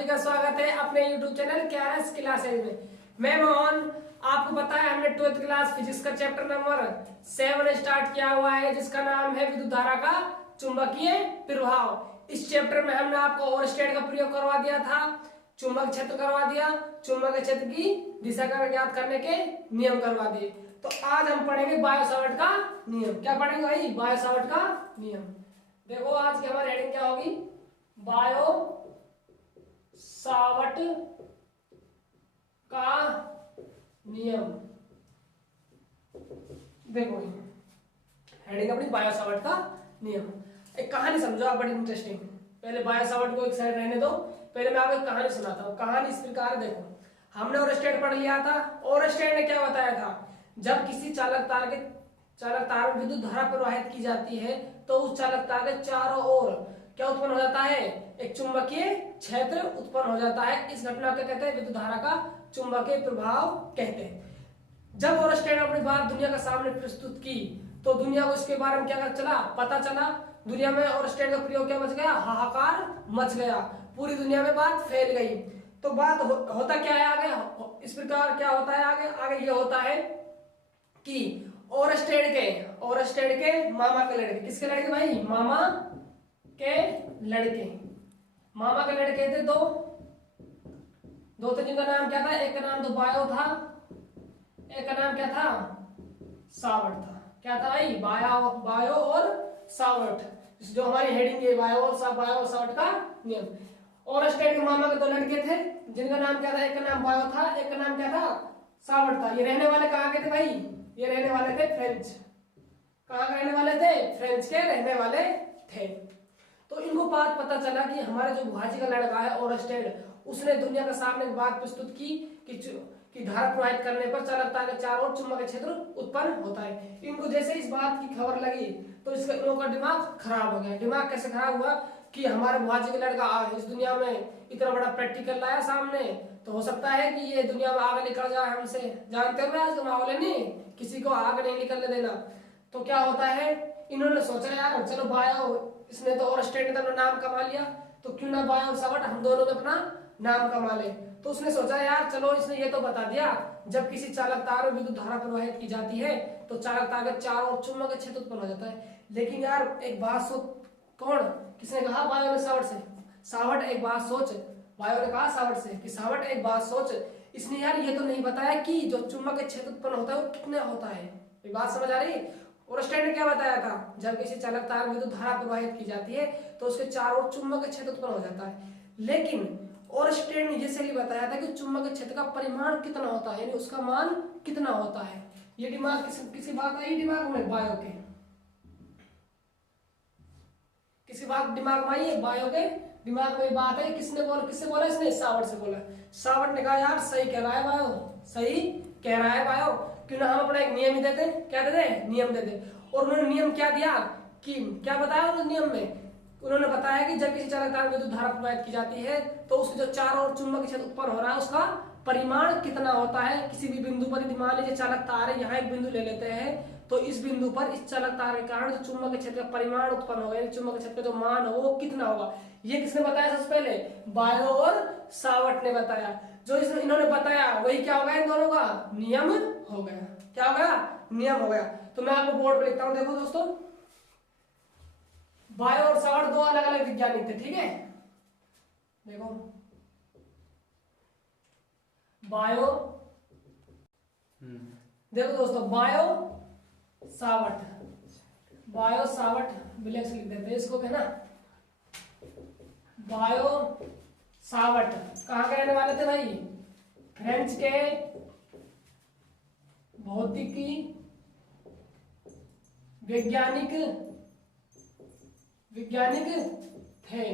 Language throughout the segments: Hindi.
सभी का स्वागत है अपने YouTube चैनल केआरएस क्लासेज में। मैं मोहन, आपको पता है हमने 12th क्लास फिजिक्स का चैप्टर नंबर 7 स्टार्ट किया हुआ है, जिसका नाम है विद्युत धारा का चुंबकीय प्रभाव। इस चैप्टर में हमने आपको ओवरस्टेट का प्रयोग करवा दिया था, चुंबक क्षेत्र करवा दिया, चुंबक क्षेत्र की दिशा का ज्ञात करने के नियम करवा दिए। तो आज हम पढ़ेंगे बायो सावर्ट का नियम। क्या पढ़ेंगे भाई? बायो सावर्ट का नियम। देखो आज की हमारी हेडिंग क्या होगी? बायो सावर्ट का नियम। देखो हेडिंग अपनी बायो सावर्ट का नियम। एक कहानी समझो आप, बड़ी इंटरेस्टिंग। पहले बायो सावर्ट को एक साइड रहने दो, पहले मैं आपको एक कहानी सुनाता हूँ। कहानी इस प्रकार, देखो हमने ओवरस्टेट पढ़ लिया था। ओवरस्टेट ने क्या बताया था? जब किसी चालक तार में विद्युत धारा प्रवाहित की जाती है तो उस चालक तार के चारों ओर क्या उत्पन्न हो जाता है? एक चुंबकीय क्षेत्र उत्पन्न हो जाता है। इस घटना को कहते हैं विद्युत धारा का चुंबकीय प्रभाव कहते हैं। जब ओवरस्टेट ने अपनी बात दुनिया के सामने प्रस्तुत की तो दुनिया को इसके बारे में क्या पता चला। दुनिया में ओवरस्टेट का प्रयोग क्या मच गया? हाहाकार मच गया। पूरी दुनिया में बात फैल गई। तो बात होता क्या है आगे? इस प्रकार क्या होता है आगे ये होता है कि ओवरस्टेट के मामा के लड़के, किसके लड़के भाई? मामा के लड़के। मामा के लड़के थे दो थे, जिनका नाम क्या था? एक का नाम तो बायो था, एक का नाम क्या था? सावर्ट था। क्या था भाई? बायो और सावर्ट। जो हमारी हेडिंग है बायो और सावर्ट का नियम। ओवरस्टेट के मामा के दो लड़के थे, जिनका नाम क्या था? एक का नाम बायो था, एक का नाम क्या था? सावर्ट था। ये रहने वाले कहाँ के थे भाई? ये रहने वाले थे फ्रेंच। कहाँ के रहने वाले थे? फ्रेंच के रहने वाले थे। तो इनको बात पता चला कि हमारा जो बुहाजी का लड़का है ओवरस्टेट, उसने दुनिया के सामने बात प्रस्तुत की कि धारा प्रवाहित करने पर चालकता के चारों ओर चुंबकीय क्षेत्र उत्पन्न होता है। इनको जैसे इस बात की खबर लगी तो इसका इनका दिमाग खराब हो गया। दिमाग कैसे खराब हुआ कि हमारे बुहाजी का लड़का इस दुनिया में इतना बड़ा प्रैक्टिकल लाया सामने, तो हो सकता है कि ये दुनिया में आगे निकल जाए हमसे। जानते हो आज तो माहौल नहीं, किसी को आगे नहीं निकलने देना। तो क्या होता है, इन्होंने सोचा यार चलो बायो, इसने तो ओवरस्टेट ने तो अपना नाम कमा लिया, तो क्यों ना बायो और सावर्ट हम दोनों ने अपना नाम कमा ले। तो उसने सोचा यार चलो, इसने ये तो बता दिया जब किसी चालक तार में विद्युत धारा प्रवाहित की जाती है तो चालक तार के चारों ओर चुंबकीय क्षेत्र उत्पन्न हो जाता है। लेकिन यार एक बात सोच, किसने कहा? बायो ने सावर्ट से। सावर्ट एक बात सोच, बायो ने कहा सावर्ट से कि सावर्ट एक बात सोच, इसने यार ये तो नहीं बताया कि जो चुंबकीय क्षेत्र उत्पन्न होता है वो कितना होता है। ये बात समझ आ रही? ओवरस्टेट ने क्या बताया था? जब किसी चालक तार में विद्युत धारा प्रवाहित की जाती है तो उसके चारों ओर चुंबकीय क्षेत्र उत्पन्न हो जाता है। लेकिन ओवरस्टेट ने ये सही बताया था कि चुंबकीय क्षेत्र का परिमाण कितना होता है, यानी उसका मान कितना होता है। ये दिमाग किसी बात आई दिमाग में? बायो के किसी बात दिमाग में आई है? बायो के दिमाग में बात है। किससे बोला इसने? सावर्ट से बोला। सावर्ट ने कहा यार सही कह रहा है बायो, सही कह रहा है बायो, क्यों ना हम अपना एक नियम ही देते। क्या देते? नियम देते। और उन्होंने नियम क्या दिया कि क्या बताया उन्होंने नियम में? उन्होंने बताया कि जब किसी चालक तार में विद्युत धारा प्रवाहित की जाती है तो उसके जो चारों ओर चुंबकीय क्षेत्र उत्पन्न हो रहा है उसका परिमाण कितना होता है। किसी भी बिंदु पर, मान लीजिए चालक तार है, यहाँ एक बिंदु ले लेते हैं, तो इस बिंदु पर इस चालक तार के कारण जो चुंबकीय क्षेत्र का परिमाण उत्पन्न होगा, चुंबकीय क्षेत्र का जो मान हो वो कितना होगा। ये किसने बताया? सबसे पहले बायो और सावर्ट ने बताया। जो इन्होंने बताया वही क्या हो गया? इन दोनों का नियम हो गया। क्या हो गया? नियम हो गया। तो मैं आपको बोर्ड पे लिखता हूं, देखो दोस्तों, बायो और सावर्ट दो अलग अलग वैज्ञानिक थे, ठीक है? देखो बायो, देखो दोस्तों, बायो सावर्ट ब्लैक से लिख देते हैं इसको, है ना? बायो सावर्ट कहाँ के रहने वाले थे भाई? फ्रेंच के भौतिकी वैज्ञानिक थे।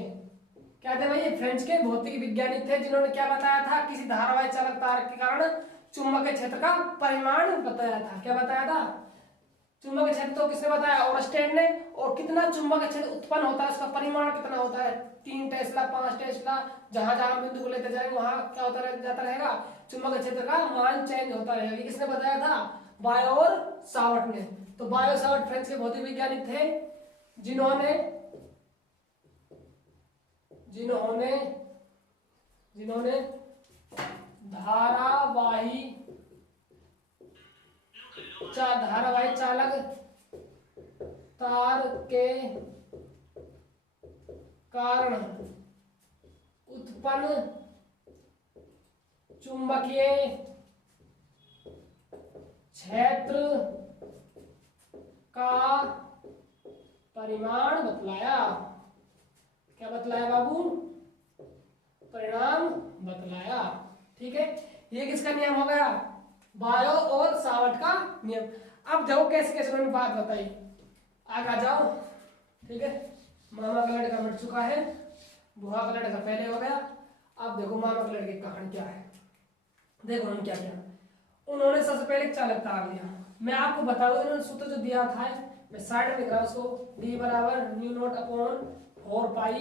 क्या थे भाई? फ्रेंच के भौतिक वैज्ञानिक थे, जिन्होंने क्या बताया था? किसी धारावाही चालक तार के कारण चुंबकीय क्षेत्र का परिमाण बताया था। क्या बताया था? चुंबकीय क्षेत्र तो किसने बताया? ओवरस्टेट ने। और कितना चुंबकीय क्षेत्र उत्पन्न होता है, उसका परिमाण कितना होता है? 3 टेस्ला, 5 टेस्ला, जहां जहां बिंदु को लेते जाएंगे वहां क्या होता जाता रहेगा? चुंबकीय क्षेत्र का मान चेंज होता रहेगा। किसने बताया था? बायो और सावर्ट ने। तो बायो सावर्ट फ्रेंच के भौतिक वैज्ञानिक थे, जिन्होंने जिन्होंने धारावाही चालक तार के कारण उत्पन्न चुंबकीय क्षेत्र का परिमाण बतलाया। क्या बतलाया बाबू? परिणाम बतलाया। ठीक है, ये किसका नियम हो गया? बायो और सावर्ट का नियम। अब देखो कैसे कैसे उन्होंने बात बताई, आगे आ जाओ। ठीक है, मामा का लड़का मिट चुका है, बुआ का लड़का पहले हो गया। अब देखो मामा के लड़के की कहानी क्या है। देखो उन्होंने क्या किया, उन्होंने सबसे पहले चालक तार लिया। मैं आपको बता दूं, इन्होंने सूत्र जो दिया था, मैं साइड में लिख रहा हूं उसको, D बराबर न्यू नोट अपॉन 4 पाई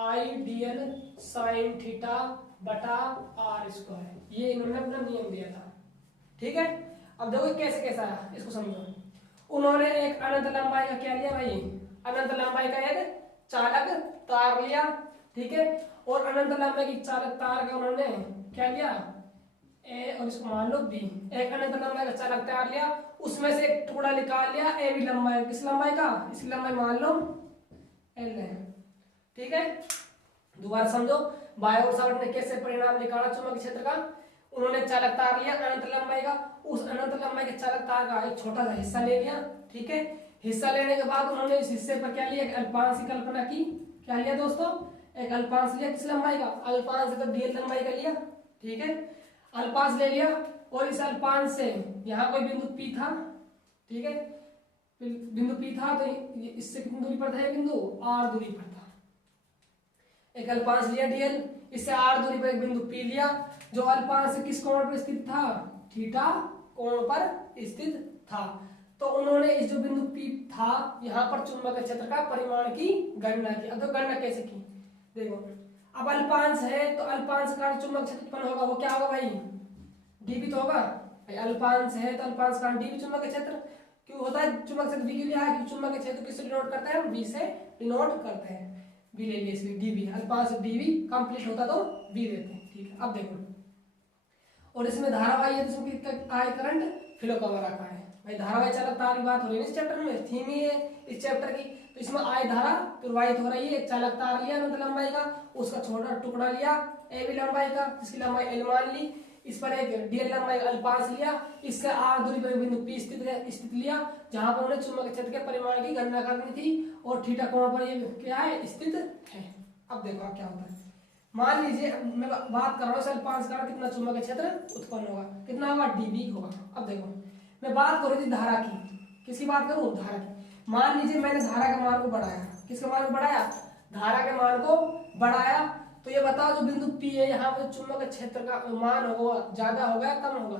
आई dl साइन थीटा बटा r स्क्वायर। ये इन्होंने अपना नियम दिया था। ठीक है, अब देखो कैसे कैसा है, इसको समझो। उन्होंने एक अनंत लंबाई का क्या लिया भाई? अनंत लंबाई का एक चालक तार लिया। ठीक है, और अनंत लंबाई की चालक तार का उन्होंने क्या लिया? ए, और इसको मान लो बी। एक अनंत लंबाई का चालक तार लिया, उसमें से एक टुकड़ा निकाल लिया ए बी लंबाई। किस लंबाई का? इसकी लंबाई मान लो एल है। ठीक है, दोबारा समझो बायो और सावर्ट ने कैसे परिणाम निकाला चुंबकीय क्षेत्र का। उन्होंने चालक तार लिया अनंत लंबाई का, उस अनंत लंबाई के चालक तार का एक छोटा सा हिस्सा ले लिया। ठीक है, हिस्सा लेने के बाद उन्होंने इस हिस्से पर क्या लिया? एक अल्पांश की कल्पना की। क्या लिया दोस्तों? एक अल्पांश लिया। किस लंबाई का? अल्पांश तो dl लंबाई का लिया। ठीक है, अल्पांश ले लिया, और इस अल्पांश से यहाँ कोई बिंदु P था। ठीक है, बिंदु P था, तो इससे कितनी दूरी पर था? ये बिंदु r दूरी पर था। एक अल्पांश लिया dl, इससे r दूरी पर एक बिंदु P लिया, जो अल्पांश से किस कोण पर स्थित था? थीटा कोण पर स्थित था। तो उन्होंने इस जो बिंदु P था, यहाँ पर चुंबकीय क्षेत्र का परिमाण की गणना की। अब तो गणना कैसे की देखो, अब अल्पांश है तो अल्पांश का चुंबकीय क्षेत्र उत्पन्न होगा, वो क्या होगा भाई? dB तो होगा भाई। अल्पांश है तो अल्पांश का dB चुंबकीय क्षेत्र क्यों होता है? चुंबकीय क्षेत्र V क्यों लिया है? क्योंकि चुंबकीय क्षेत्र किससे डिनोट करते हैं? V से डिनोट करते हैं। V ले लिए इसलिए dB, अल्पांश dB कंप्लीट होता तो V देते हैं। ठीक है, अब देखो, और इसमें धारावाही है तो इसमें कितना आई करंट फ्लो कर रखा है भाई। धारावाही चालक तार की बात हो रही है इस चैप्टर में, थीम ही है इस चैप्टर की। तो इसमें आई धारा प्रवाहित हो रही है। चालक तार लिया अनंत लंबाई का, उसका छोटा टुकड़ा लिया ए बी लंबाई का, जिसकी लंबाई एल मान ली। इस पर एक डीएल लंबाई का अल्पांश लिया, इसका आर दूरी पर बिंदु P स्थित लिया, जहां पर उन्हें चुंबकीय क्षेत्र के परिमाण की गणना करनी थी, और थीटा कोण पर ये क्या है? स्थित है। अब देखो आप क्या होता है। मान लीजिए मैं बात कर रहा हूँ अल्पांश का कितना चुंबकीय क्षेत्र उत्पन्न होगा, कितना होगा? dB होगा। अब देखो मैं बात करूँ थी धारा की, किसकी बात करूँ? धारा की। मान लीजिए मैंने धारा के मान को बढ़ाया। किसके मान को बढ़ाया? धारा के मान को बढ़ाया। तो ये बताओ जो बिंदु P है, यहाँ पर चुंबकीय क्षेत्र का मान होगा, ज्यादा होगा कम होगा?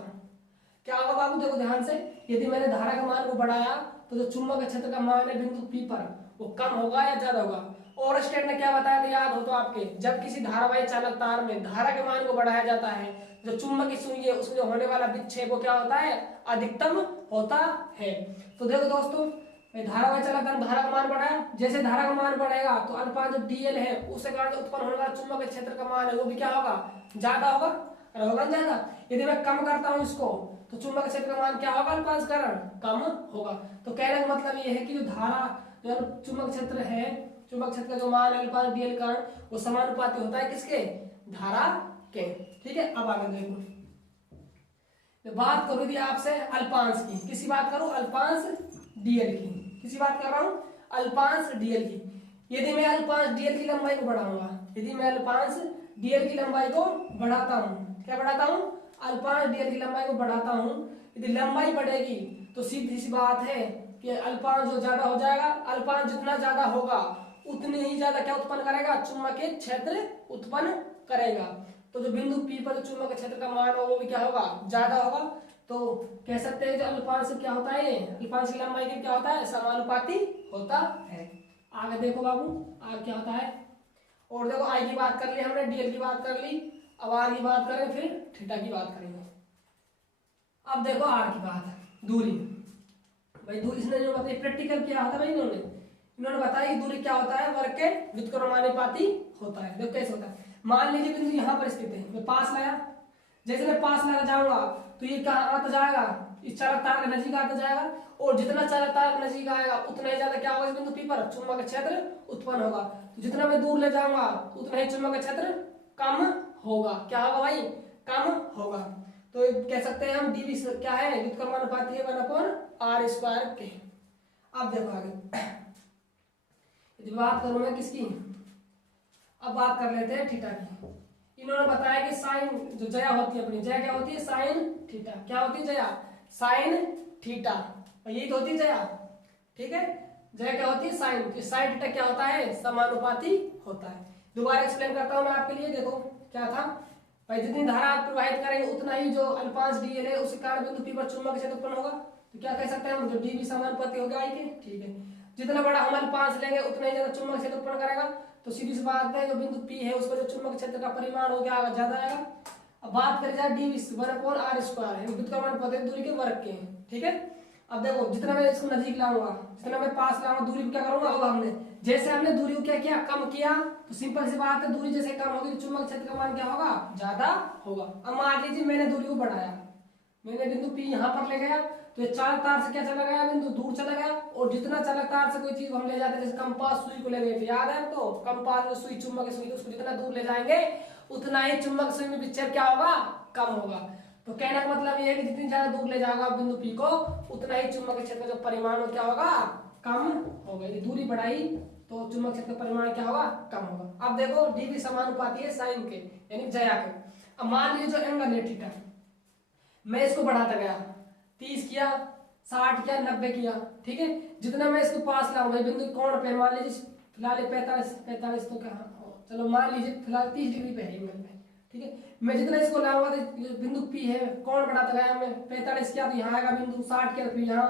क्या होगा बाबू? देखो ध्यान से, यदि मैंने धारा के मान को बढ़ाया तो जो चुंबकीय क्षेत्र का मान है बिंदु P पर, वो कम होगा या ज्यादा होगा? और स्टेट ने क्या बताया था याद हो तो आपके, जब किसी धारावाही चालक तार में धारा के मान को बढ़ाया जाता है, जो चुंबकीय सुई है उसमें जो होने वाला विक्षेप वो क्या होता है? अधिकतम होता है। तो देखो दोस्तों, धारावाही चालक तार में धारा का मान बढ़ाया, जैसे धारा का मान बढ़ेगा तो अल्फा जो dl है उससे कारण उत्पन्न होने वाला चुंबकीय क्षेत्र का मान है वो भी क्या होगा? ज्यादा होगा। होगा ज्यादा। यदि मैं कम करता हूँ इसको तो चुंबकीय क्षेत्र का मान क्या होगा? अल्पांश कारण कम होगा। तो कहने का मतलब ये है कि जो धारा जो चुंबक क्षेत्र है, चुंबक क्षेत्र का जो मान है अल्पांश dl कारण वो समानुपाती होता है किसके? धारा के। ठीक है, अब आगे देखो, मैं बात करूं यदि आपसे अल्पांश की, किसी बात करूं? अल्पांश dl की। किसी बात कर रहा हूं? अल्पांश dl की। यदि मैं अल्पांश dl की लंबाई को बढ़ाऊंगा, यदि मैं अल्पांश dl की लंबाई को बढ़ाता हूं, क्या बढ़ाता हूं? अल्पांश dl की लंबाई को बढ़ाता हूं। यदि लंबाई बढ़ेगी तो सीधी सी बात है कि अल्पांश जो ज्यादा हो जाएगा, अल्पांश जितना ज्यादा होगा उतने ही ज्यादा क्या उत्पन्न करेगा? चुंबकीय क्षेत्र उत्पन्न करेगा। तो जो बिंदु P पर जो चुंबकीय क्षेत्र का मान हो वो भी क्या होगा? ज्यादा होगा। तो कह सकते हैं जो अल्पांश क्या होता है, अल्पांश की लंबाई के क्या होता है? समानुपाती होता है। आगे देखो बाबू, आगे क्या होता है? और देखो आई की बात कर ली हमने, dl की बात कर ली, अब आर की बात करें, फिर थीटा की बात करेंगे। अब देखो आर की बात, दूरी भाई। दूरी इसने जो बताया प्रैक्टिकल क्या होता है भाई, इन्होंने बताया कि दूरी क्या होता है? वर्ग के व्युत्क्रमानुपाती होता है। देखो कैसे होता है, मान लीजिए बिंदु यहाँ पर स्थित जैसे मैं पास लगा जाऊंगा तो ये कहाँ आता जाएगा, इस चालक तार के नजदीक आता जाएगा, और जितना चालक तार के नजदीक आएगा उतना ही ज्यादा क्या होगा इस बिंदु P पर चुंबक क्षेत्र उत्पन्न होगा। तो जितना मैं दूर ले जाऊंगा उतना ही चुंबक क्षेत्र कम होगा। क्या होगा भाई, कम होगा। तो कह सकते हैं हम dv क्या है, व्युत्क्रमानुपाती है 1/r² के। अब देखो आगे यदि बात करूं मैं किसकी, अब बात कर लेते हैं थीटा की। इन्होंने बताया कि साइन जो जया होती है अपनी, जया क्या होती है, साइन थीटा। क्या होती है जया, साइन थीटा, और यही तो होती है जया, ठीक है। जया क्या होती है, साइन। साइन थीटा क्या होता है, समानुपाती होता है। दोबारा एक्सप्लेन करता हूं मैं आपके लिए। देखो क्या था भाई, जितनी धारा आप प्रवाहित करेंगे उतना ही जो अल्पांश dl है उसके कारण बिंदु P पर चुंबक क्षेत्र उत्पन्न होगा। तो क्या कह सकते हैं हम, जो dv समानुपाती हो गया I के, ठीक है। जितना बड़ा हम अल्पांश लेंगे उतना ही ज्यादा चुंबक क्षेत्र उत्पन्न करेगा। तो सीधी सी बात है, जो बिंदु P है उस पर जो चुंबक क्षेत्र का परिमाण हो गया ज्यादा आएगा। अब बात करें जाए dv 1/r², व्युत्क्रमानुपाती दूरी के वर्ग के, ठीक है। अब देखो जितना मैं इसको नजदीक लाऊंगा, जितना मैं पास लाऊंगा, दूरी को क्या करूंगा, अब हमने जैसे हमने दूरी को क्या किया, कम किया, तो सिंपल सी बात है दूरी जैसे कम होगी तो चुंबक क्षेत्र का मान क्या होगा, ज्यादा होगा। अब मान लीजिए मैंने दूरी को बढ़ाया, मैंने बिंदु P यहाँ पर ले गया, तो ये चालक तार से क्या चला गया, बिंदु दूर चला गया। और जितना चालक तार से कोई चीज हम ले जाते हैं, जैसे कंपास सुई को ले गए, याद है तो कंपास में सुई, चुंबक सुई, उसको जितना दूर ले जाएंगे उतना ही चुंबक सुई में विक्षेप क्या होगा, कम होगा। तो कहने का मतलब ये है कि जितनी ज्यादा दूर ले जाओगा बिंदु P को उतना ही चुंबक क्षेत्र का जो परिमाण क्या होगा, कम होगा। यदि दूरी बढ़ाई तो चुंबक क्षेत्र का परिमाण क्या होगा, कम होगा। अब देखो dv समानुपाती है साइन के, यानी जया के। अब मान लीजिए जो एंगल है थीटा, मैं इसको बढ़ाता गया, 30 किया, 60 किया, 90 किया, ठीक है। जितना मैं इसको पास लाऊंगा बिंदु कोण पे, मान लीजिए फिलहाल 45 तो क्या, चलो मान लीजिए फिलहाल 30 डिग्री पे है एंगल पे, ठीक है। मैं जितना इसको लाऊंगा तो बिंदु P है, कोण बढ़ाता गया, मैं 45 किया तो यहाँ आएगा बिंदु, 60 किया तो फिर यहाँ।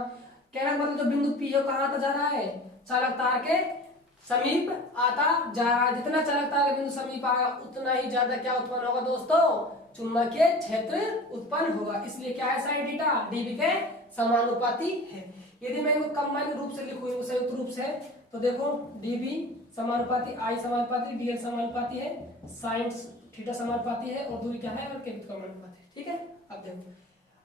कहना मतलब जो बिंदु P है कहाँ आता जा रहा है, चालक तार के समीप आता जा रहा है। जितना चालक तार के बिंदु समीप आएगा उतना ही ज्यादा क्या उत्पन्न होगा दोस्तों, चुंबकीय क्षेत्र उत्पन्न होगा। इसलिए क्या है, साइन थीटा dv के समानुपाती है। यदि मैं इनको कंबाइन रूप से लिखूं, संयुक्त रूप से, तो देखो dv समानुपाती I समानुपाती dl समानुपाती है, साइन थीटा समानुपाती है, और दूरी क्या है, और केंद्र समानुपाती है, ठीक है। अब देखो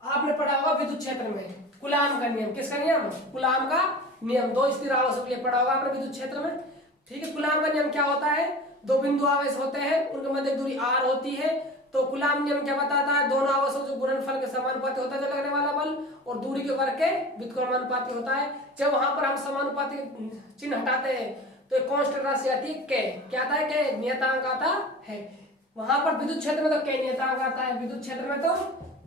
आपने पढ़ा होगा विद्युत क्षेत्र में कूलाम का नियम, किसका नियम, कूलाम का नियम। दो स्थिर आवेशों के लिए पढ़ा होगा आपने विद्युत क्षेत्र में, ठीक है। कूलाम का नियम क्या होता है, दो बिंदु आवेश होते हैं, उनके मध्य दूरी r होती है। तो कूलाम नियम क्या बताता है, दोनों आवेशों जो गुणनफल के समानुपाती होता है जो लगने वाला बल, और दूरी के वर्ग के व्युत्क्रमानुपाती होता है। जब वहां पर हम समानुपाती चिन्ह हटाते हैं तो एक कांस्टेंट राशि आती है k, क्या आता है, k नियतांक आता है। वहां पर विद्युत क्षेत्र में तो k नियतांक आता है, विद्युत क्षेत्र में तो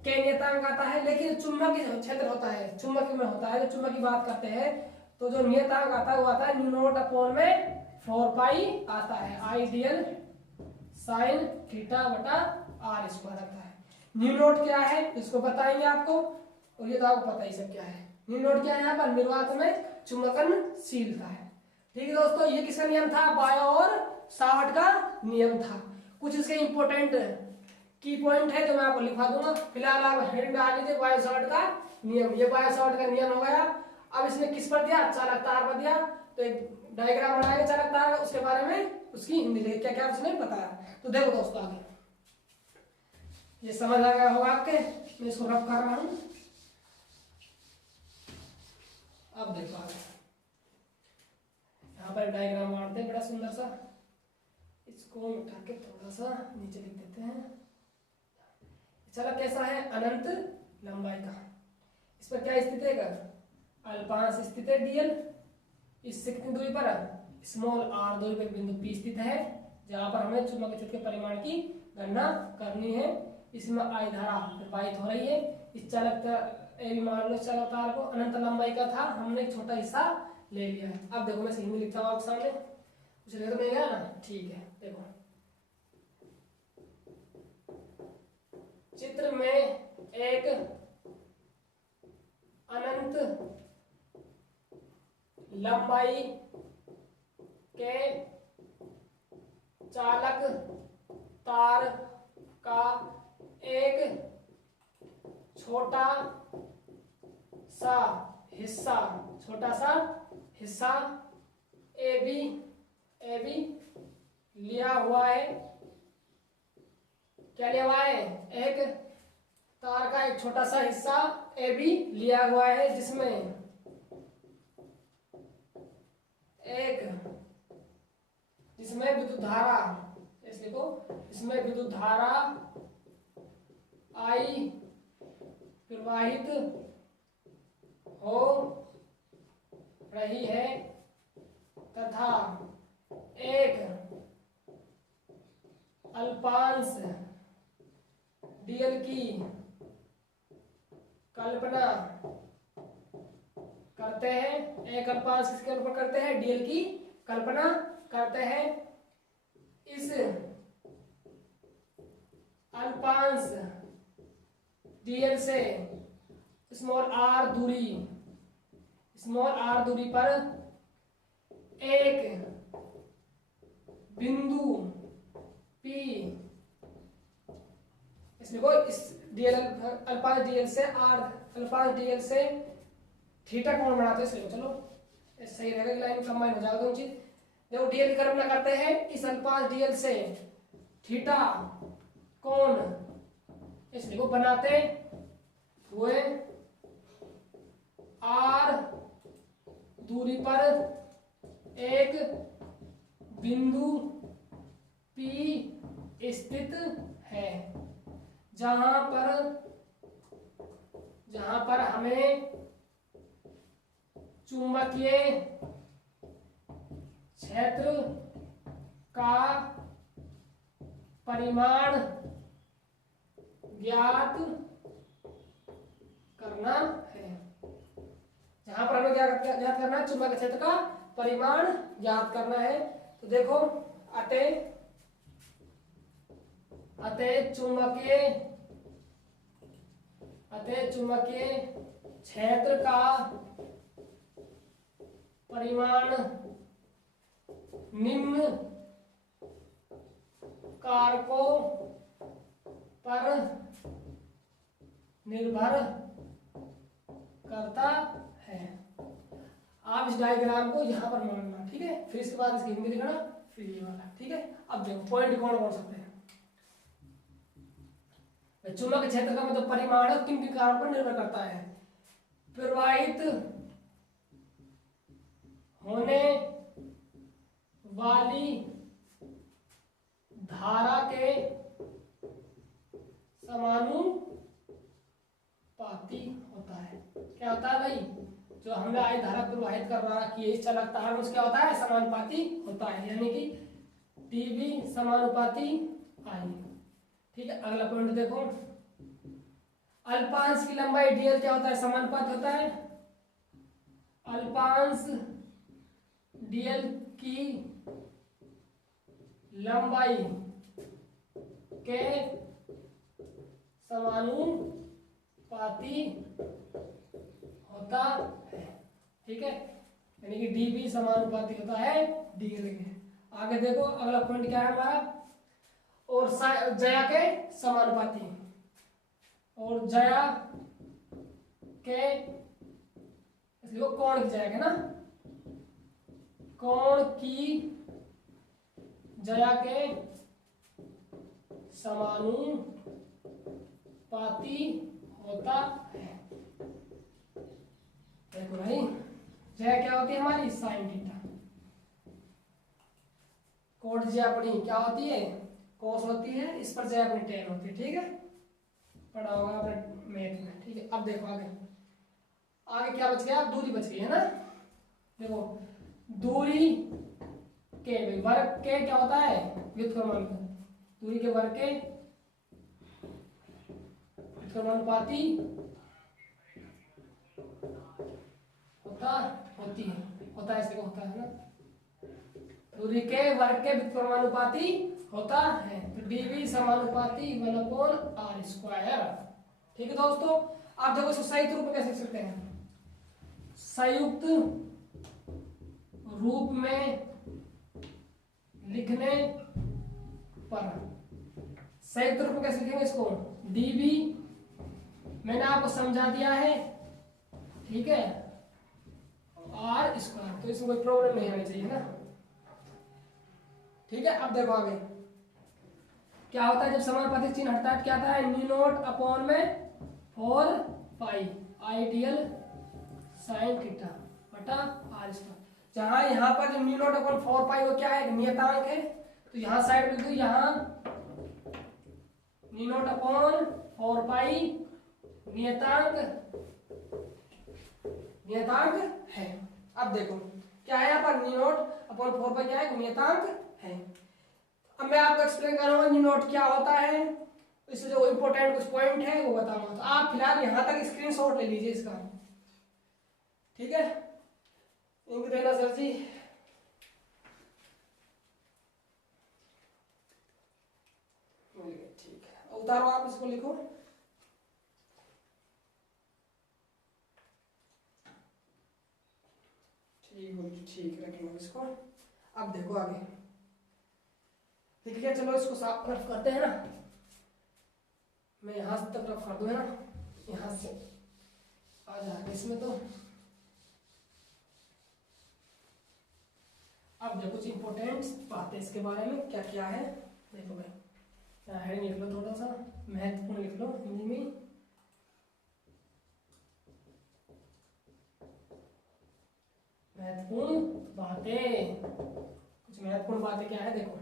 k नियतांक आता है। लेकिन चुंबकीय क्षेत्र होता है, चुंबकीय में होता है, जो चुंबक की बात करते हैं तो जो नियतांक आता है वो आता है μ0/4 आता है, आइडियल साइन थीटा बटा r² आता है। μ0 क्या है इसको बताएंगे आपको, और ये तो आपको पता ही सब क्या है। μ0 क्या है, यहाँ पर निर्वात में चुंबकनशीलता है, ठीक है दोस्तों। ये किसका नियम था, बायो और सावर्ट का नियम था। कुछ इसके इंपोर्टेंट की पॉइंट है जो मैं आपको लिखवा दूंगा। फिलहाल आप हेड में आ लीजिए बायो सावर्ट का नियम, ये बायो सावर्ट का नियम हो गया। अब इसमें किस पर दिया, चालक तार पर दिया, तो एक डायग्राम बनाएंगे चालक तार का, उसके बारे में उसकी हिंदी लिखे क्या क्या उसने बताया। तो देखो दोस्तों आगे ये समझ आ गया होगा आपके, मैं इसको रफ कर रहा हूं। अब देखो आगे यहाँ पर डायग्राम मारते हैं बड़ा सुंदर सा, इसको उठा के थोड़ा सा नीचे लिख देते हैं। चालक कैसा है, अनंत लंबाई का, इस पर क्या स्थित है, अल्पांश स्थित है dl, इससे कितनी दूरी पर, स्मॉल r दूरी पर बिंदु P स्थित है, जहां पर हमें चुंबकीय क्षेत्र के परिमाण की गणना करनी है। इसमें I धारा प्रवाहित हो रही है। इस चालक मान लो चालक तार को अनंत लंबाई का था, हमने एक छोटा हिस्सा ले लिया है। अब देखो मैं हिंदी लिखता हूँ आपके सामने, कुछ लिख तो नहीं गया ना, ठीक है। देखो चित्र में एक अनंत लंबाई के चालक तार का एक छोटा सा हिस्सा AB लिया हुआ है। क्या लिया हुआ है, एक तार का एक छोटा सा हिस्सा ए बी लिया हुआ है, जिसमें विद्युत धारा, ऐसे देखो, इसमें विद्युत धारा आई प्रवाहित हो रही है तथा एक अल्पांश डीएल की कल्पना करते हैं। एक अल्पांश किसकी कल्पना करते हैं? डीएल की कल्पना करते हैं। इस अल्पांश डीएल से स्मॉल आर दूरी पर एक बिंदु P, इसमें को इस डीएल अल्फा डीएल से आर अल्फा डीएल से थीटा कोण बनाते हैं। इसलिए चलो सही रहेगा, लाइन कंबाइन हो जाएगा दोनों चीज। देखो डीएल की कल्पना करते हैं, इस अल्फा डीएल से थीटा कोण इसलिए को बनाते हुए आर दूरी पर एक बिंदु P स्थित है, जहां पर हमें चुंबकीय क्षेत्र का परिमाण ज्ञात करना है। जहां पर हमें क्या ज्ञात करना है? चुंबकीय क्षेत्र का परिमाण ज्ञात करना है। तो देखो अतः चुंबकीय क्षेत्र का परिमाण निम्न कारकों पर निर्भर करता है। आप इस डायग्राम को यहां पर मानना, ठीक है? फिर इसके बाद इसकी हिंदी लिखना, फिर ये वाला, ठीक है? अब देखो पॉइंट कौन कौन सकते हैं। चुंबकीय क्षेत्र का मतलब परिमाण किन किन कारकों पर निर्भर करता है? प्रवाहित होने वाली धारा के समानुपाती होता है। क्या होता है भाई? जो हमने आई धारा प्रवाहित कर रहा कि इस चालक तार में क्या होता है? समानुपाती होता है, यानी कि टीबी समानुपाती आई। ठीक है, अगला पॉइंट देखो, अल्पांश की लंबाई डीएल क्या होता है? समानुपात होता है अल्पांश डीएल की लंबाई के समानुपाती होता है। ठीक है, यानी कि डीबी समानुपाती होता है डीएल के। आगे देखो अगला पॉइंट क्या है हमारा? और जया के समानुपाती, और जया के इसलिए कोण की जया के ना, कोण की जया के समानुपाती होता है। देखो भाई, जया क्या होती है हमारी? Sine theta. कोण जया अपनी क्या होती है? कोस होती है, इस पर जया अपनी टेन होती है। ठीक है, पढ़ा होगा आपने मैथ में। ठीक है, अब देखो आगे क्या बच गया? दूरी बच गई है ना। देखो दूरी के वर्ग के क्या होता है? व्युत्क्रमानुपाती। दूरी के वर्ग के व्युत्क्रमानुपाती होता है इसलिए होता है ना। दूरी के वर्ग के व्युत्क्रमानुपाती होता है, तो डीवी समानुपाती 1/r²। ठीक है दोस्तों, आप देखो इसको संयुक्त रूप में कैसे लिख सकते हैं? संयुक्त रूप में लिखने पर संयुक्त रूप में कैसे लिखेंगे इसको? डीबी मैंने आपको समझा दिया है, ठीक है, r², तो इसमें कोई प्रॉब्लम नहीं आनी चाहिए ना। ठीक है, अब देखो आगे क्या होता है जब समानुपाती चिन्ह हटता है? क्या आता है? न्यू नोट अपॉन में 4 पाई आई डीएल साइन थीटा बटा आर स्क्वायर। जहां यहाँ पर जो म्यू नॉट अपॉन 4 पाई वो क्या है, नियतांक है, तो यहाँ साइड लिख दो, यहाँ म्यू नॉट अपॉन 4 पाई नियतांक है। अब देखो क्या है यहाँ पर, म्यू नॉट अपॉन 4 पाई क्या है, नियतांक है। अब मैं आपको एक्सप्लेन कर रहा हूँ म्यू नॉट क्या होता है, इससे जो इंपॉर्टेंट कुछ पॉइंट है वो बताऊंगा। तो आप फिलहाल यहाँ तक स्क्रीनशॉट ले लीजिए इसका, ठीक है। इंक देना सर जी। ठीक है, उतारो आप इसको, लिखो। ठीक रखेंगे इसको। अब देखो आगे ठीक है, चलो इसको साफ रफ करते हैं ना। मैं यहाँ तक रफ कर दूं, है ना, यहाँ से आ जाएगा इसमें। तो अब देखो कुछ इंपॉर्टेंट बातें इसके बारे में क्या क्या है। देखो भाई, यहाँ हेडिंग लिख लो, थोड़ा सा महत्वपूर्ण लिख लो हिंदी में। महत्वपूर्ण बातें, कुछ महत्वपूर्ण बातें क्या है देखो।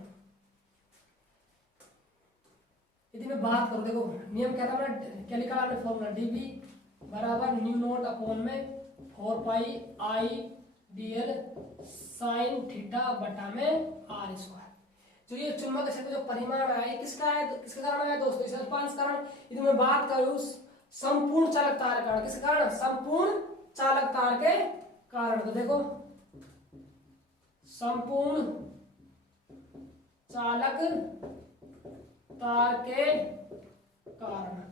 यदि मैं बात करूं, देखो नियम क्या था, मैंने क्या लिखा आपने फॉर्मूला, डीबी बराबर न्यू नॉट अपॉन में 4 पाई आई डीएल साइन थीटा बटा में आर स्क्वायर। जो ये चुंबक क्षेत्र जो परिमाण है किसका है, किसके कारण है दोस्तों, इस अल्पांश कारण। यदि मैं बात करूं संपूर्ण चालक तार के कारण, किसके कारण, संपूर्ण चालक तार के कारण। तो देखो संपूर्ण चालक तार के कारण,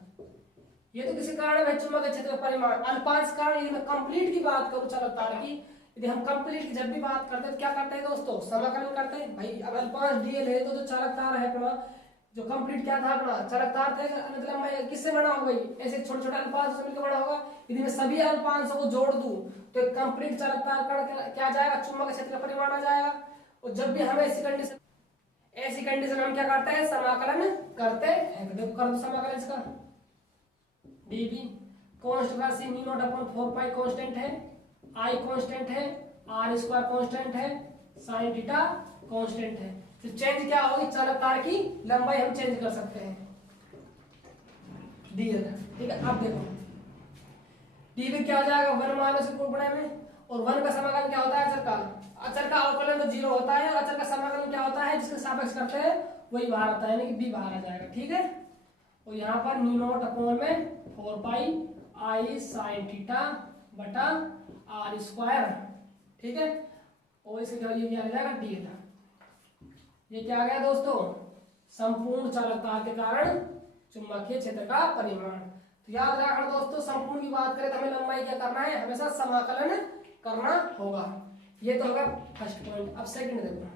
ये तो किसी कारण है चुंबकीय क्षेत्र परिमाण। अल्पांश कारण, यदि मैं कंप्लीट की बात करूं चालक तार की, यदि हम कंप्लीट जब भी बात करते हैं तो क्या करते हैं दोस्तों, समाकलन करते हैं भाई। अब अल्पांश डीएल है तो जो चालक तार है अपना, जो कंप्लीट क्या था अपना चालक तार थे, मतलब मैं किससे बना होगा भाई, ऐसे छोटे छोटे अल्पांश से मिलकर बना होगा। यदि मैं सभी अल्पांशों को जोड़ दूं तो एक कंप्लीट चालक तार क्या आ जाएगा, चुंबकीय क्षेत्र परिमाण आ जाएगा। और जब भी हमें ऐसी कंडीशन हम क्या करते हैं, समाकलन करते हैं। तो देखो कर दो समाकलन इसका, डीबी कांस्टेंट राशि म्यू नॉट अपॉन 4 पाई कांस्टेंट है, आई कांस्टेंट है, आर स्क्वायर कांस्टेंट है, साइन थीटा कांस्टेंट है। फिर चेंज क्या होगी, चालक तार की लंबाई हम चेंज कर सकते हैं, डीएल। ठीक है, अब देखो डीबी क्या हो जाएगा, 1 माइनस गुणा में, और 1 का समाकलन क्या होता है, अचर का। अचर का अवकलन तो 0 होता है, और अचर का समाकलन क्या होता है, जिसके सापेक्ष करते हैं वही बाहर आता है, यानी कि बी बाहर आ जाएगा। ठीक है, और यहाँ पर न्यू नॉट अपॉन में 4 पाई आई साइन थीटा बटा आर स्क्वायर। ठीक है, और इसके ये क्या आ जाएगा, डीएल। ये क्या आ गया दोस्तों, संपूर्ण चालक तार के कारण चुंबकीय क्षेत्र का परिमाण। तो याद रखना दोस्तों, संपूर्ण की बात करें तो हमें लंबाई क्या करना है, हमेशा समाकलन करना होगा। ये तो होगा फर्स्ट पॉइंट। अब सेकंड देखो,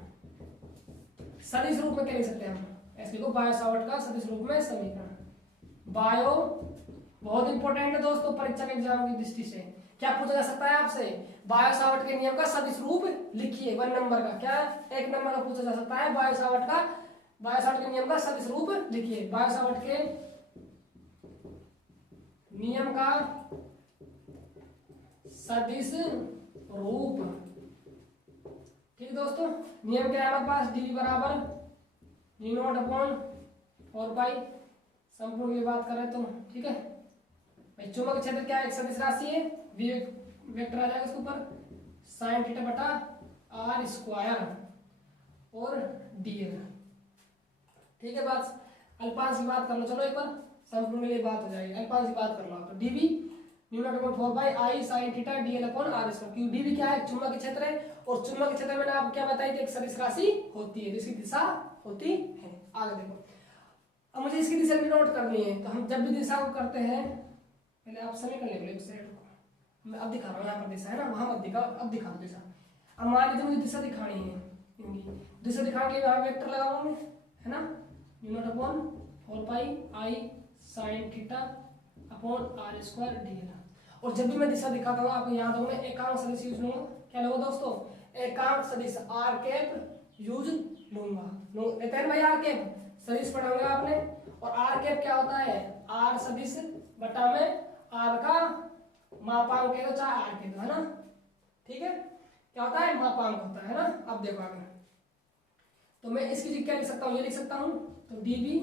सदिश रूप में क्या लिख सकते हैं हम, ऐसे देखो बायो सावर्ट का सदिश रूप में समीकरण। बायो बहुत इंपॉर्टेंट है दोस्तों परीक्षा के एग्जाम की दृष्टि से। क्या पूछा जा सकता है आपसे, बायो सावर्ट के नियम का सदिश रूप लिखिए, 1 नंबर का, क्या 1 नंबर का पूछा जा सकता है, बायो सावर्ट के नियम का सदिश रूप लिखिए। बायो सावर्ट के नियम का सदिश रूप। ठीक है दोस्तों, नियम क्या है हमारे पास, डी बराबर न्यू नॉट अपॉन 4 पाई, संपूर्ण की बात करें तो। ठीक है भाई, चुंबकीय क्षेत्र क्या है, एक सदिश राशि है, वी वेक्टर आ जाएगा इसके ऊपर, साइन थीटा बटा आर स्क्वायर और डीएल। ठीक है, बात अल्पांश की बात कर लो, चलो एक बार संपूर्ण के लिए बात हो जाएगी। अल्पांश की बात कर लो आप, dB mu nought upon 4 pi I sine theta dl upon r square. क्योंकि डीबी क्या है, चुंबकीय क्षेत्र है, और चुंबकीय क्षेत्र में आपको क्या बताई थी, एक सदिश राशि होती है जिसकी दिशा होती है। आगे देखो, अब मुझे इसकी दिशा भी नोट करनी है। तो हम जब भी दिशा को करते हैं, पहले आप समीकरण लिख लो एक साइड को, मैं अब दिखा रहा हूँ, यहाँ पर दिशा है ना, वहां मत दिखाओ, अब दिखा दो दिशा। अब मान लीजिए मुझे दिशा दिखानी है, दिशा दिखाने के लिए वहां वेक्टर लगाऊंगा मैं, है ना, mu nought upon 4 pi I sine theta upon r square dl. और जब भी मैं दिशा दिखाता हूँ आपको याद होगा, एकांक सदिश यूज लूंगा। क्या लूंगा दोस्तों, एकांक सदिश आर कैप यूज लूंगा। लेते हैं भाई आर कैप, सदिश पढ़ा होगा आपने, और आर कैप क्या होता है, आर सदिश बटा में आर का मापांक कह दो चाहे आर कह दो, है ना। ठीक है, क्या होता है, मापांक होता है ना। अब देखो आगे, तो मैं इसकी जगह क्या लिख सकता हूँ, ये लिख सकता हूँ, तो d b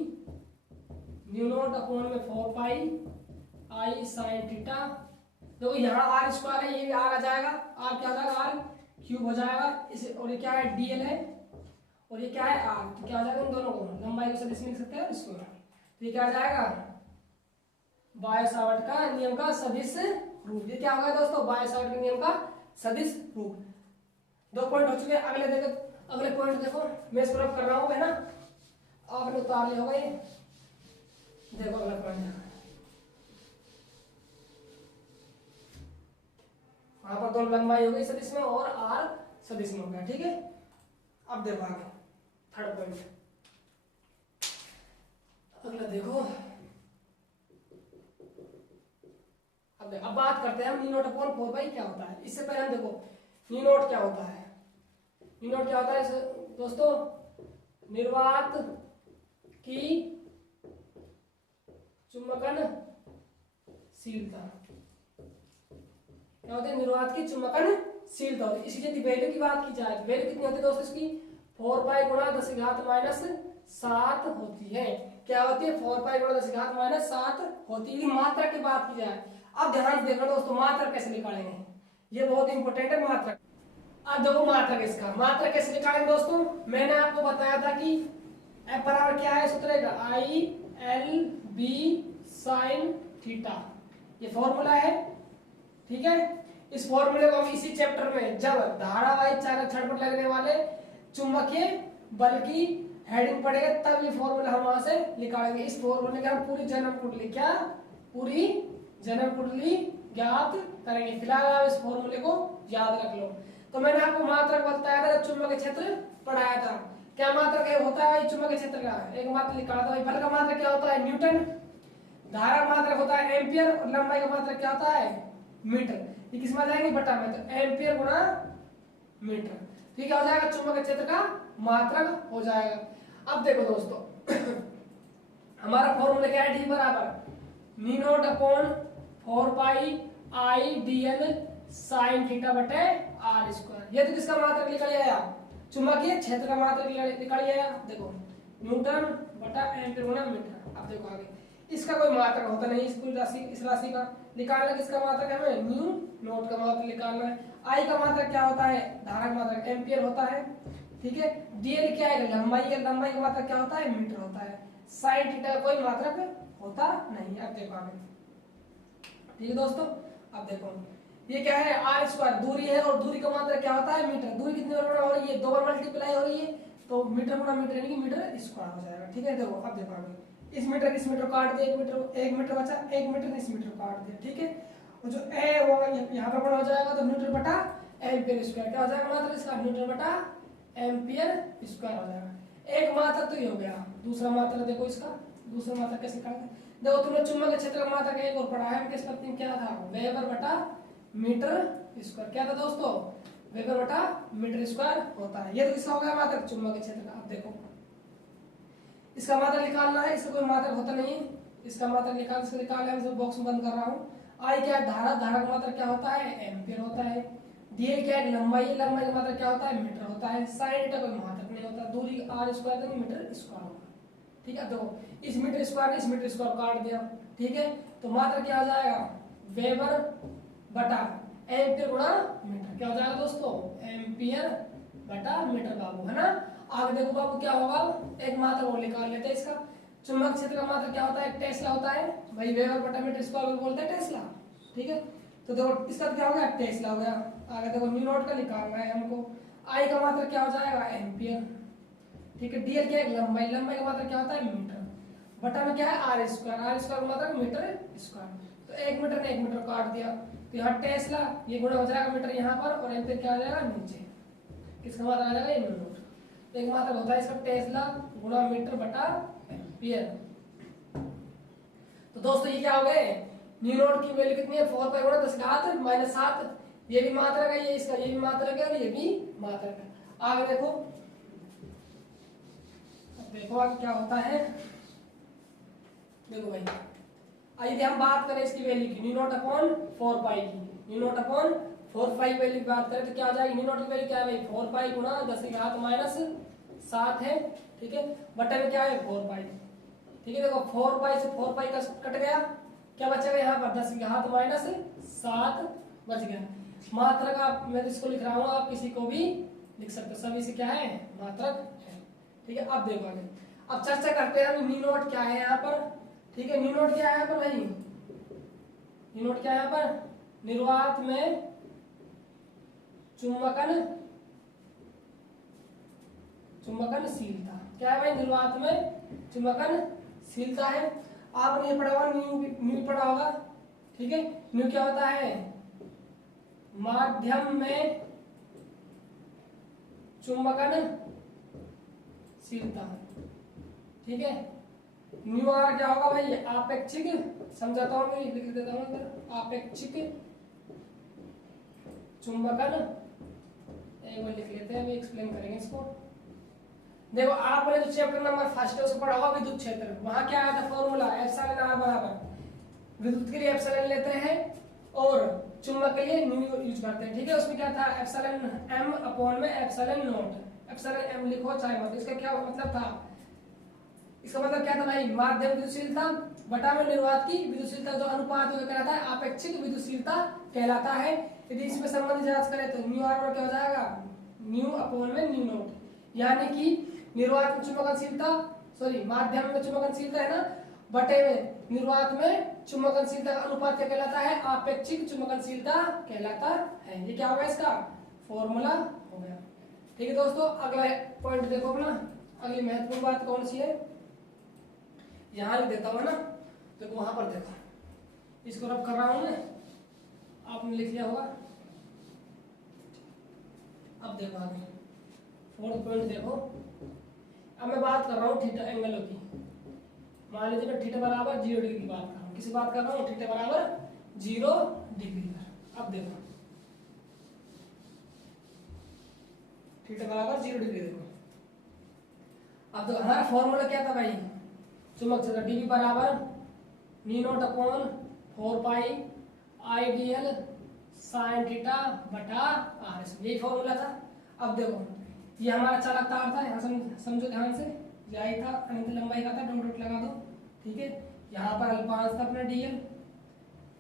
mu nought upon में 4 पाई आई साइन थीटा। देखो यहाँ आर स्क्वायर है, ये भी आर आ जाएगा, आर क्या हो जाएगा, आर क्यूब हो जाएगा इसे, और ये क्या है, डीएल है, और ये क्या है, आर, तो क्या हो जाएगा इन दोनों को लंबाई को सदिश लिख सकते हैं इसको, तो ये क्या आ जाएगा, बायो-सावर्ट का नियम का सदिश रूप। ये क्या होगा दोस्तों, बायो-सावर्ट के नियम का सदिश रूप। 2 पॉइंट हो चुके हैं। अगले देखो, अगले पॉइंट देखो, मैं इसको रब कर रहा हूँ, है ना, आपने उतार लिया होगा ये। देखो अगला पॉइंट, वहां पर दोनों लंबाई हो गई सदिश में और आर सदिश में हो गया। ठीक है, अब देखो आगे थर्ड पॉइंट, अगला देखो। अब बात करते हैं हम नी नोट अपॉन 4 पाई क्या होता है। इससे पहले हम देखो नी नोट क्या होता है। नी नोट क्या होता है दोस्तों, निर्वात की चुंबकनशीलता। क्या होता है, निर्वात की चुंबकनशीलता होती है। इसी यदि वैल्यू की बात की जाए तो वैल्यू कितनी होती है दोस्तों इसकी, 4 पाई गुणा 10⁻⁷ होती है। क्या होती है, 4 पाई गुणा 10⁻⁷ होती है। मात्रा की बात की जाए, अब ध्यान से देखो दोस्तों, मात्रा कैसे निकालेंगे, ये बहुत इंपॉर्टेंट है मात्रा। अब देखो मात्रा इसका, मात्रा कैसे निकालेंगे दोस्तों, मैंने आपको बताया था कि F बराबर क्या है सूत्र, I L B sine theta, ये फॉर्मूला है। ठीक है, इस फॉर्मूले को हम इसी चैप्टर में जब धारावाहिक चालक छड़ पर लगने वाले चुंबकीय बल की हेडिंग पढ़ेगा तब ये फॉर्मूला हम वहां से निकालेंगे। इस फॉर्मूले का हम पूरी जन्म कुंडली, क्या पूरी जन्म कुंडली ज्ञात करेंगे। फिलहाल आप इस फॉर्मूले को याद रख लो। तो मैंने आपको मात्रक बताया था, चुंबकीय क्षेत्र पढ़ाया था। क्या मात्रक है होता है चुंबकीय क्षेत्र का, एक मात्रक लिखा था भाई। बल का मात्रक क्या होता है, न्यूटन। धारा मात्रक होता है एम्पियर, और लंबाई का मात्रक क्या होता है, मीटर। ये किस में जाएंगे, बटा में, तो एम्पियर गुणा मीटर। ठीक है, हो जाएगा चुंबकीय क्षेत्र का मात्रक हो जाएगा। अब देखो दोस्तों हमारा फॉर्मूला क्या है, डी बराबर नी नोट अपॉन 4 पाई आई डीएल साइन थीटा बटे आर स्क्वायर। ये तो किसका मात्रक निकल आया, चुंबकीय क्षेत्र का मात्रक निकल आया। देखो न्यूटन बटा एम्पीयर गुणा मीटर। अब देखो आगे, इसका कोई मात्रक होता नहीं, इस राशि का निकालना, किसका मात्रक है, हमें न्यू नोट का मात्रक निकालना है। आई का मात्रक क्या होता है, धारा का मात्रक एम्पीयर होता है। ठीक है, डीएल क्या है, लंबाई है, लंबाई का मात्रक क्या होता है, मीटर होता है। साइन थीटा का कोई मात्रक होता नहीं। अब देखो आगे, ठीक है दोस्तों, अब देखो ये क्या है, आर स्क्वायर दूरी है, और दूरी का मात्रक क्या होता है, मीटर। दूरी कितनी बार हो रही है, 2 बार मल्टीप्लाई हो रही है, तो मीटर गुणा मीटर यानी कि मीटर स्क्वायर हो जाएगा। ठीक है, देखो अब देखो आगे, इस मीटर काट दिया, एक मीटर बचा, एक मीटर इस मीटर काट दिया। ठीक है, और जो ए वो यहाँ पर बड़ा हो जाएगा, तो मीटर बटा एम्पियर स्क्वायर। क्या हो जाएगा मात्रक इसका, मीटर बटा एम्पियर स्क्वायर हो जाएगा। एक मात्रक तो ये हो गया। दूसरा मात्रक देखो इसका, दूसरा मात्रक कैसे निकालते हैं, देखो तुमने चुंबकीय क्षेत्र का मात्रक एक और पढ़ा है, किस पत्ती में क्या था, वेबर बटा मीटर स्क्वायर। क्या था दोस्तों, वेबर बटा मीटर स्क्वायर होता है। ये तो किसका हो गया मात्रक, चुंबकीय क्षेत्र का। अब देखो इसका मात्रक निकालना है, इसका कोई मात्रक होता नहीं, इसका मात्रक निकालना है, मैं बॉक्स में बंद कर रहा हूँ। आई क्या है, धारा, धारा का मात्रक क्या होता है, एम्पियर होता है। डीएल क्या है, लंबाई, लंबाई का मात्रक क्या होता है, मीटर होता है। साइन थीटा कोई मात्रक नहीं होता, दूरी आर स्क्वायर तो मीटर स्क्वायर होगा। ठीक है, देखो इस मीटर स्क्वायर इस मीटर स्क्वायर काट दिया। ठीक है, तो मात्रक क्या हो जाएगा, वेबर बटा एम्पियर गुणा मीटर। क्या हो जाएगा दोस्तों, एम्पियर बटा मीटर बाबू, है ना। आगे देखो बाबू क्या होगा, एक मात्रक और निकाल लेते हैं इसका। चुंबक क्षेत्र का मात्रक क्या होता है, टेस्ला होता है भाई, वेबर बटा मीटर स्क्वायर बोलते हैं टेस्ला। ठीक है, तो देखो इसका क्या हो गया, टेस्ला हो गया। आगे देखो न्यू नोट का निकालना है हमको। आई का मात्रक क्या हो जाएगा, एम्पियर। ठीक है, डीएल क्या है, लंबाई, लंबाई का मात्रक क्या होता है, मीटर। बटा में क्या है, आर स्क्वायर, आर स्क्वायर का मात्रक मीटर स्क्वायर। तो एक मीटर ने एक मीटर काट दिया, तो यहाँ टेस्ला ये गुणा हो जाएगा मीटर यहाँ पर, और एम्पियर क्या आ जाएगा नीचे, किसका मात्रक आ जाएगा, ये न्यू नोट। तो एक मात्रक होता है इसका टेस्ला गुणा मीटर बटा एम्पियर। तो दोस्तों ये क्या हो गए, न्यू नोट की वैल्यू कितनी है, 4 पाई गुणा 10⁻⁷। ये भी मात्रक है, ये इसका ये भी मात्रक है, और ये भी मात्रक है। आगे देखो, देखो आगे क्या होता है, देखो भाई, यदि हम बात करें इसकी वैल्यू की न्यू नॉट अपॉन 4 पाई की, new nought upon 4 pi value की बात करें तो क्या आ जाएगी, न्यू नॉट की वैल्यू क्या है भाई, 4 पाई गुना 10 की घात माइनस 7 है, ठीक है, बटे में क्या है 4 पाई, ठीक है। देखो 4 पाई से 4 पाई का कट गया, क्या बचेगा यहाँ पर 10 की घात माइनस 7 बच गया। मात्रक आप, मैं इसको लिख रहा हूँ, आप किसी को भी लिख सकते हो, सभी से क्या है मात्रक है, ठीक है। अब देखो आगे, अब चर्चा करते हैं हम न्यू नॉट क्या है यहाँ पर, ठीक है। न्यू नॉट क्या है यहाँ पर भाई, न्यू नॉट क्या है यहाँ पर, निर्वात में चुंबकनशीलता, क्या है भाई, निर्वात में चुंबकनशीलता है। आपने ये पढ़ा होगा, न्यू पढ़ा होगा, ठीक है। न्यू क्या होता है, माध्यम में चुंबकनशीलता, ठीक है। न्यू आर क्या होगा भाई, आपेक्षिक, समझाता हूँ मैं, लिख देता हूँ इधर, आपेक्षिक चुंबकन, एक बार लिख लेते हैं, अभी एक्सप्लेन करेंगे इसको। देखो आपने जो चैप्टर नंबर फर्स्ट है उसको पढ़ा होगा विद्युत क्षेत्र, वहां क्या आया था फॉर्मूला, एप्सिलॉन आर बराबर, विद्युत के लिए एप्सिलॉन लेते हैं और चुंबक के लिए न्यू यूज करते हैं, ठीक है। उसमें क्या था, एप्सिलॉन एम अपॉन में एप्सिलॉन नॉट, एप्सिलॉन एम लिखो चाहे मत, इसका क्या मतलब था, इसका मतलब क्या था भाई, माध्यम विद्युतशीलता बटा में निर्वात की विद्युतशीलता, जो अनुपात वो कहलाता है आपेक्षिक विद्युतशीलता कहलाता है। यदि इसमें संबंध जांच करें तो न्यू आर क्या हो जाएगा, न्यू अपॉन में न्यू नॉट, यानी कि निर्वात में चुंबकनशीलता, सॉरी माध्यम में चुंबकनशीलता है ना, बटे में निर्वात में चुंबकनशीलता का अनुपात क्या कहलाता है, आपेक्षिक चुंबकनशीलता कहलाता है। ये क्या होगा, इसका फॉर्मूला हो गया, ठीक है दोस्तों। अगला पॉइंट देखो अपना, अगली महत्वपूर्ण बात कौन सी है, यहां लिख देता हूं ना, देखो वहां पर देखो, इसको रब कर रहा हूं मैं, आपने लिख लिया होगा। अब देखो आगे फोर्थ पॉइंट देखो, अब मैं बात कर रहा हूँ थीटा एंगलों की, मान लीजिए मैं थीटा बराबर 0 डिग्री की बात कर रहा हूँ, किसी बात कर रहा हूँ, थीटा बराबर 0 डिग्री पर। अब देखो थीटा बराबर 0 डिग्री, देखो अब तो हमारा फॉर्मूला क्या था भाई, चुंबक क्षेत्र dv बराबर न्यू नॉट अपॉन 4 पाई आइडियल साइन थीटा बटा आर, यही फॉर्मूला था। अब देखो ये हमारा चालक तार था, यहाँ समझो ध्यान से, यही था अनंत लंबाई का था, डॉट डॉट लगा दो, ठीक है। यहाँ पर अल्पांश था अपना dl,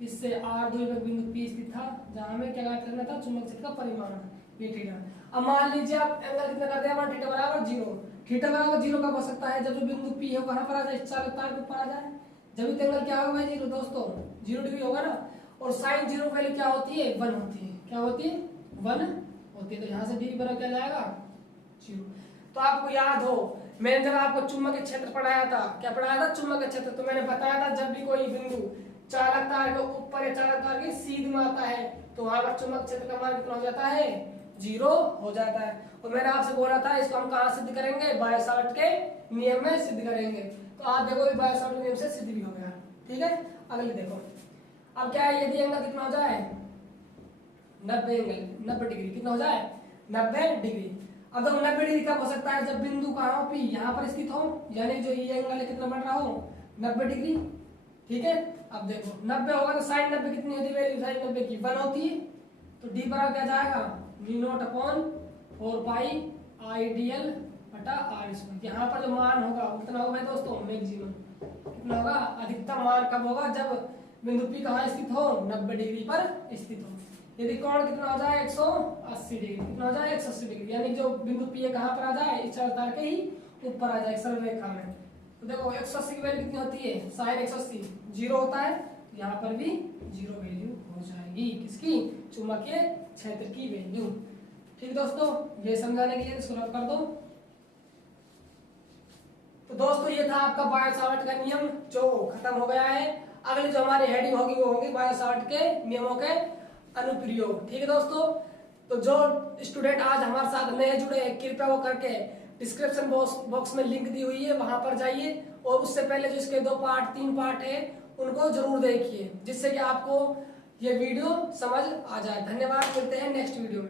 इससे r दूरी पर बिंदु P स्थित था, जहाँ हमें क्या ज्ञात करना था, चुंबक क्षेत्र का परिमाण, ये थीटा। अब मान लीजिए आप एंगल कितना कर दिया, थीटा बराबर 0, थीटा बराबर 0 कब हो सकता है, जब जो बिंदु P है कहाँ पर आ जाए, चालक तार के ऊपर आ जाए, जब एंगल क्या होगा भाई 0 दोस्तों, 0 डिग्री होगा ना। और साइन 0 की वैल्यू क्या होती है, 1 होती है, क्या होती है 1 होती है, तो यहाँ से डी बराबर क्या जाएगा 0। तो आपको याद हो, मैंने जब आपको चुंबकीय क्षेत्र पढ़ाया था, क्या पढ़ाया था, चुंबकीय क्षेत्र, तो मैंने बताया था जब भी कोई बिंदु चालक तार के ऊपर या चालक तार की सीध में आता है तो वहां पर चुंबक क्षेत्र का मान कितना हो जाता है, 0 हो जाता है। और मैंने आपसे बोला था इसको हम कहाँ सिद्ध करेंगे, बायो-सावर्ट के नियम में सिद्ध करेंगे, तो आप देखो बायो-सावर्ट के नियम से सिद्ध भी हो गया, ठीक है। अगले देखो, अब क्या है, यदि एंगल कितना हो जाए 90 एंगल 90 डिग्री, कितना हो जाए 90 डिग्री। अब देखो 90 डिग्री कब हो सकता है, जब बिंदु कहाँ हो, P यहाँ पर स्थित हो, यानी जो ये एंगल है कितना बढ़ रहा हो 90 डिग्री, ठीक है। अब देखो 90 होगा तो साइन 90 कितनी होती है, वैल्यू साइन 90 की 1 होती है, तो डी बराबर क्या जाएगा न्यू नॉट अपॉन 4 पाई आइडियल बटा आर स्क्वायर। यहाँ पर जो मान होगा वो कितना होगा भाई दोस्तों, मैक्सिमम कितना होगा, अधिकतम मान कब होगा, जब बिंदु P कहाँ स्थित हो, 90 डिग्री पर स्थित हो। यदि कोण कितना हो जाए 180 डिग्री, कितना हो जाए 180 डिग्री, यानी जो बिंदु P है कहाँ पर आ जाए, इस चालक तार के ही ऊपर आ जाए सरल रेखा में। तो देखो 180 की वैल्यू कितनी होती है, साइन 180 0 होता है, यहाँ पर भी 0 वैल्यू हो जाएगी, किसकी, चुंबकीय क्षेत्र की वैल्यू, ठीक दोस्तों। ये समझाने के लिए इसको रब कर दो। तो दोस्तों ये था आपका बायो-सावर्ट का नियम जो खत्म हो गया है। अगली जो हमारी हेडिंग होगी वो होगी बायो-सावर्ट के नियमों के अनुप्रयोग, ठीक है दोस्तों। तो जो स्टूडेंट आज हमारे साथ नए जुड़े हैं, कृपया वो करके डिस्क्रिप्शन बॉक्स में लिंक दी हुई है, वहां पर जाइए और उससे पहले जो इसके 2 पार्ट 3 पार्ट है उनको जरूर देखिए, जिससे कि आपको ये वीडियो समझ आ जाए। धन्यवाद, मिलते हैं नेक्स्ट वीडियो में।